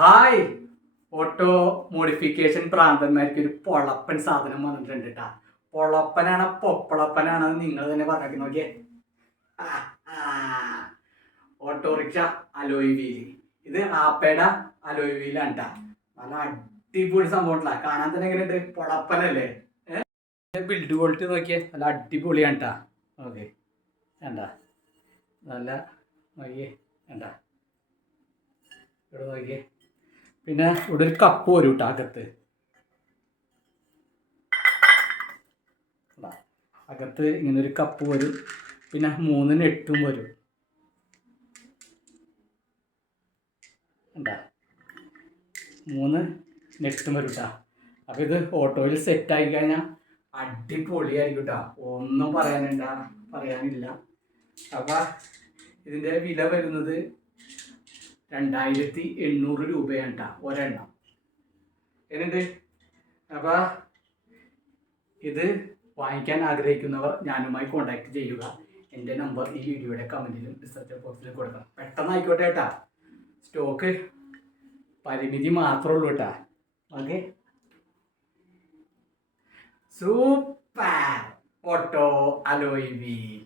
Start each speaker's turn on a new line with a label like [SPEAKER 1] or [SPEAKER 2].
[SPEAKER 1] Hi. Auto modification പ്രാന്തന്മാർക്ക് ഒരു പൊളപ്പൻ സാധനം വന്നിട്ടുണ്ട് കേട്ടാ പൊളപ്പനാണ് പൊപ്പളപ്പനാണ് നിങ്ങൾ തന്നെ പറഞ്ഞു നോക്കിയേ. ഓട്ടോറിക്ഷ അലോയ് വീൽ ഇത് ആപ്പയുടെ അലോയ് വീലാണ് കേട്ടാ നല്ല അടിപൊളി സംഭവം ഉണ്ടല്ല കാണാൻ തന്നെ എങ്ങനെയുണ്ട്? പൊളപ്പനല്ലേ? ബിൽഡ് ക്വാളിറ്റി നോക്കിയേ. നല്ല അടിപൊളിയാണ് കേട്ടാ ഓക്കെ. വേണ്ട നല്ല നോക്കിയേ. വേണ്ട ഇവിടെ നോക്കിയേ. പിന്നെ ഇവിടെ ഒരു കപ്പ് വരും കേട്ടോ അകത്ത് അകത്ത് ഇങ്ങനെ ഒരു കപ്പ് വരും പിന്നെ മൂന്നിന് എട്ടും വരും എന്താ മൂന്ന് നെട്ടും വരും കേട്ടോ അപ്പോൾ ഇത് ഓട്ടോയിൽ സെറ്റ് ആയി കഴിഞ്ഞാൽ അടിപൊളിയായിരിക്കും കേട്ടോ ഒന്നും പറയാനുണ്ട പറയാനില്ല. അപ്പോൾ ഇതിന്റെ വില വരുന്നത് രണ്ടായിരത്തി എണ്ണൂറ് രൂപയാണ് കേട്ടോ ഒരെണ്ണം. എന്നുണ്ട് അപ്പോൾ ഇത് വാങ്ങിക്കാൻ ആഗ്രഹിക്കുന്നവർ ഞാനുമായി കോൺടാക്ട് ചെയ്യുക. എന്റെ നമ്പർ ഈ വീഡിയോയുടെ കമന്റിലും ഡിസ്ക്രിപ്ഷൻ ബോക്സിലും കൊടുക്കണം. പെട്ടെന്ന് ആയിക്കോട്ടെ കേട്ടാ സ്റ്റോക്ക് പരിമിതി മാത്രമേ ഉള്ളൂ കേട്ടാ okay super auto alloy wheel